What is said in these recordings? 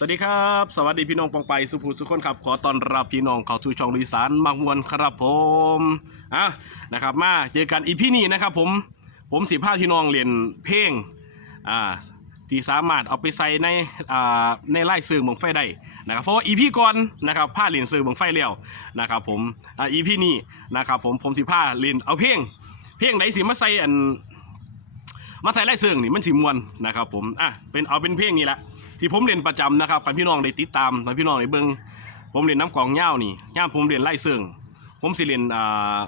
สวัสดีครับ สวัสดีพี่น้องปองไปสุภูสุขคนครับ ขอต้อนรับพี่น้องเข้าสู่ช่องดีสานมักมวนครับผมอะนะครับมาเจอกันอีพี่นี้นะครับผมผมสิพาพี่น้องเรียนเพลงอ่าที่สามารถเอาไปใส่ในอ่าในไล่สื่อเมืองไฟได้นะครับเพราะว่าอีพีก่อนนะครับผ้าเรียนสื่อเมืองไฟแล้วนะครับผมอ่าอีพีนี้นะครับผมผมสิพาเรียนเอาเพลง เพลงไหนสิมาใส่อันมาใส่ไล่เสื่องนี่มันสิมวนนะครับผมอะเป็นเอาเป็นเพลงนี้แหละ ที่ผมเรียนประจำนะครับคันพี่น้องได้ติดตามคันพี่น้องได้เบิ่งผมเรียนน้ำกลองเง่านี่ย่ามผมเรียนไล่เสื่องผมสิเรียนอ่า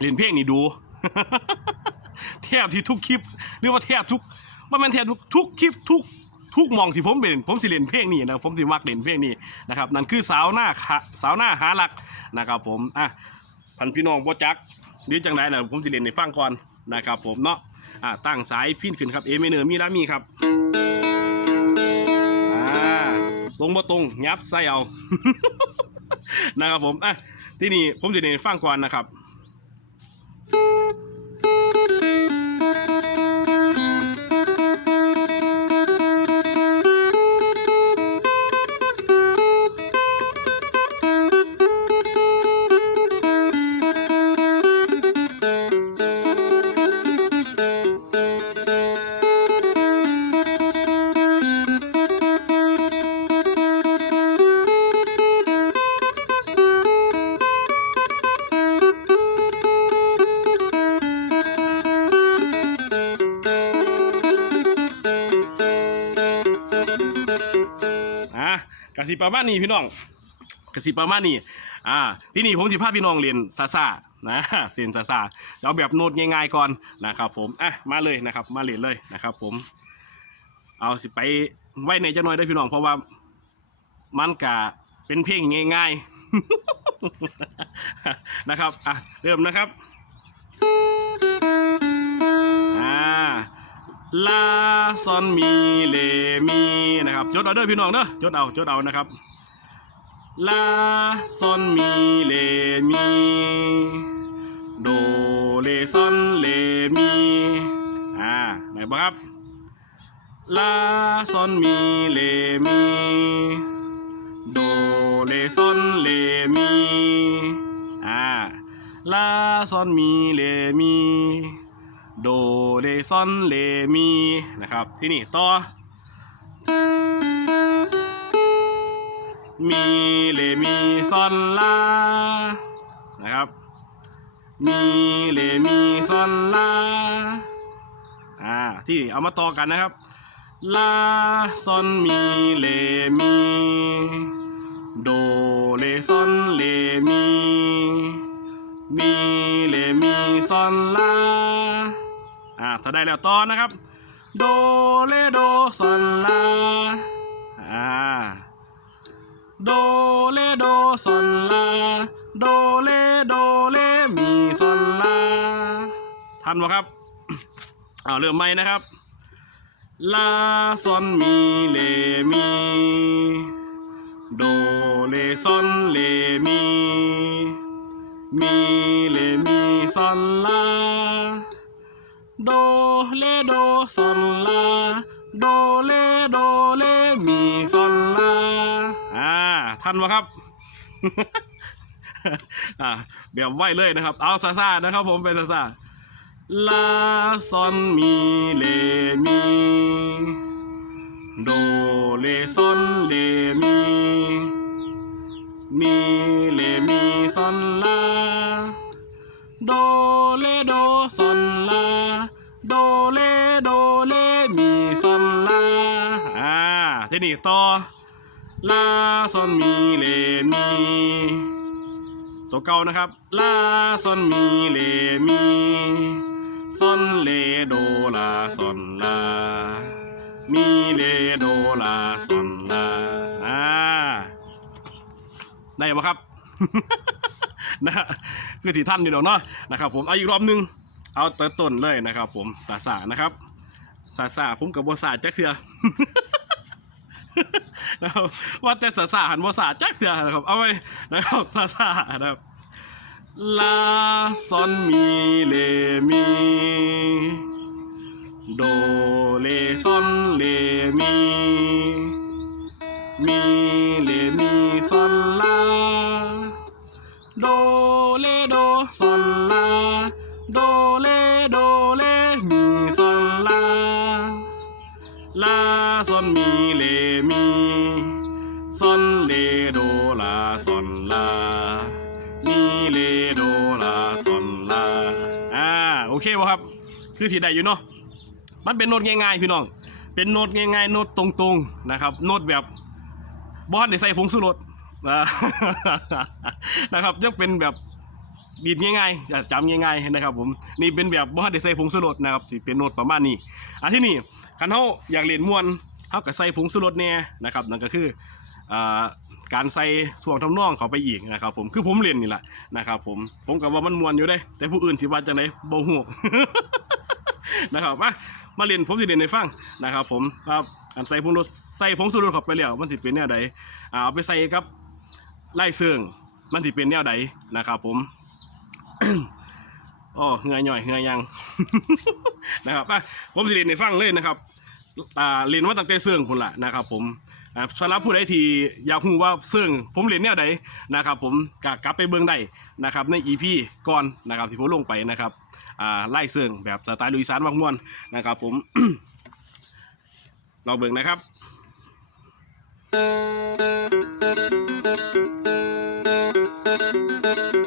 เรียนเพลงนี่ดู แทบที่ทุกคลิปหรือว่าแทบทุกว่ามันแทบทุกทุกคลิปทุกทุกมองที่ผมเป็นผมสิเรียนเพลงนี้นะผมสิมักเรียนเพลงนี้นะครับนั่นคือสาวหน้าขาสาวหน้าหาหลักนะครับผมอะพันพี่น้องบ่จักหรือจังไดล่ะผมสิเรียนในฟังก่อนนะครับผมเนาะอ่าตั้งสายพิ้นขึ้นครับเอเมเนอร์มีแล้วมีครับ ตรงบ่ตรงยับใส่เอา นะครับผมอะที่นี่ผมจะเน้นฟังก่อนนะครับ สิประมาณนี้พี่น้องกสิประมาณนี้อ่า ที่นี่ผมสิพาพี่น้องเรียนซาซานะเรียนซาซาเอาแบบโน้ตง่ายๆก่อนนะครับ ผมอะมาเลยนะครับ มาเรียนเลยนะครับ ผม เอาสิไปไว้ในจะน้อยได้พี่น้องเพราะว่ามันกะเป็นเพลงง่าย ๆ นะครับอะเริ่มนะครับ ลาซอนมีเลมีนะครับจดเอาเด้อพี่น้องเด้อจดเอาจดเอานะครับลาซอนมีเลมีโดเลซอนเลมีอ่าไหนบ้างครับลาซอนมีเลมีโดเลซอนเลมีอ่าลาซอนมีเลมี โดเรซอนเลมีนะครับที่นี่ต่อมีเลมีซอนลานะครับมีเลมีซอนลาอ่าที่นี่เอามาต่อกันนะครับลาซอนมีเลมีโดเลซอนเลมีมีเลมีซอนลา อ่าถ้าได้แล้วต่อนะครับ โดเลโดซอนลาอ่าโดเลโดซอนลาโดเลโดเลมีซอนลาทันปะครับเอาเริ่มใหม่นะครับลาซอนมีเลมีโดเลซอนเลมีมีเลมีซอนลา โดเลโดซอนลา โดเลโดเลมีซอนลา อ่า ทันวะครับ อ่าเดี๋ยวไว้เลยนะครับ เอาซาซานะครับผมเป็นซาซาลาซอนมีเลมี ทีนี้ต่อลาซอนมีเลมี ตัวเก่านะครับลาซอนมีเลมีซอนเลโดลาซอนลา มีเลโดลาซอนลาอ่าได้ไหมครับนะฮะคือที่ท่านนี่ดอกเนาะนะครับ ผมเอาอีกรอบหนึงเอาติต้นเลยนะครับ ผมตาสานะครับสาสาผมกับบสาจักเถื่อ นะครับว่าแต่สาสาหันบสาจักเถื่อนะครับ เอาไว้นะครับสาสานะครับลาซอนมีเลมีโดเลซอนเลมีมีเลมีซอน เลโดลาซอนลามีเลโดลาซอนลาอ่าโอเคป่ะครับ คือสีได้อยู่เนาะมันเป็นโน้ตง่ายๆพี่น้อง เป็นโน้ตง่ายๆโน้ตตรงๆนะครับ โน้ตแบบบอสได้ใส่ผงสุรสนะครับยังเป็นแบบดีดง่ายๆจำง่ายๆนะครับ ผมนี่เป็นแบบบอสได้ใส่ผงสุรสนะครับสิเป็นโน้ตประมาณนี้อะที่นี่คันเฮาอยากเรียนมวนเฮาก็ใส่ผงสุรสแน่ยนะครับนั่นก็คืออ่า การใส่ส่วงทำนองเขาไปอีกนะครับผมคือผมเรียนนี่แหละนะครับผมผมก็ว่ามันมวนอยู่ได้ แต่ผู้อื่นสิว่าจังไดบ่ฮู้นะครับอะมาเรียนผมสิเรียนในฟังนะครับผมครับอันใส่ผงรสใส่ผงสูรเข้าไปแล้วมันสิเป็นแนวใดอ่าเอาไปใส่กับไล่เสื่องมันสิเป็นแนวใดนะครับผมอ๋อเหงื่อหน่อยเหงื่อยังนะครับผมสิเรียนในฟังเลยนะครับอ่าเรียนว่าตั้งแต่เสื่องพุ่นละนะครับผม อ่าสำหรับผู้ใดที่อยากรู้ว่าเสื่งผมเรียนแนวใดนะครับผมก็กลับไปเบิ่งได้นะครับใน EP ก่อนนะครับที่ผมลงไปนะครับอ่าไล่เสื่งแบบสไตล์ลุยสานมักม่วนนะครับผมลองเบิ่งนะครับอ่า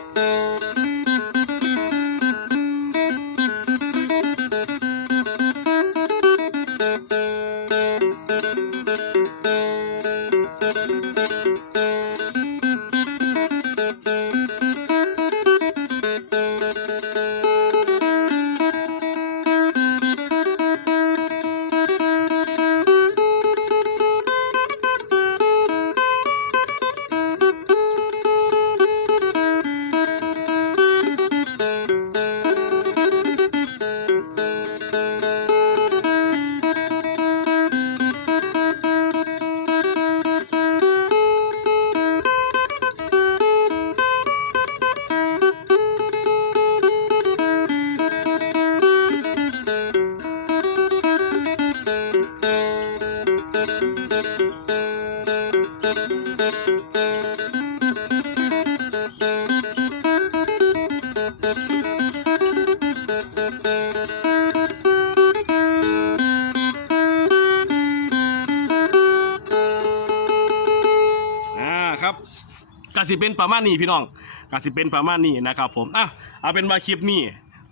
กสิเป็นประมาณนี้พี่น้องกสิเป็นประมาณนี้นะครับผมอะเอาเป็นว่าคลิปนี้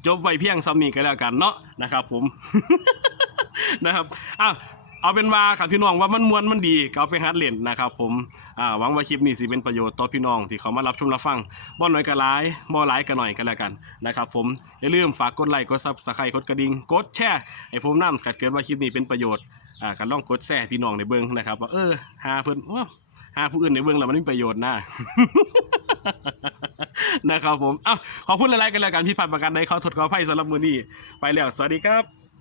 จบไว้เพียงซ้ำนี้ก็แล้วกันเนาะนะครับผมนะครับอะเอาเป็นว่าครับพี่น้องว่ามันมวนมันดีก็เอาไปฮัดเล่นนะครับผมอ่าหวังว่าคลิปนี้สิเป็นประโยชน์ต่อพี่น้องที่เขามารับชมรับฟังบ่น้อยก็หลายบ่หลายก็หน่อยก็แล้วกันนะครับผมอย่าลืมฝากกดไลค์กดซับสไครต์กดกระดิ่งกดแชร์ให้ผมนำกัดเกิดว่าคลิปนี้เป็นประโยชน์อ่าก็ลองกดแชร์พี่น้องในเบิ่งนะครับว่าเออหาเพิ่นว้า หาผู้อื่นในเบื้องแล้วมันไม่มีประโยชน์นะ นะครับผม เอ้า ขอพูดอะไรกันแล้วกันพี่พันธ์ประกันได้เขาถดขอไพ่สำหรับมือนี้ ไปแล้ว สวัสดีครับ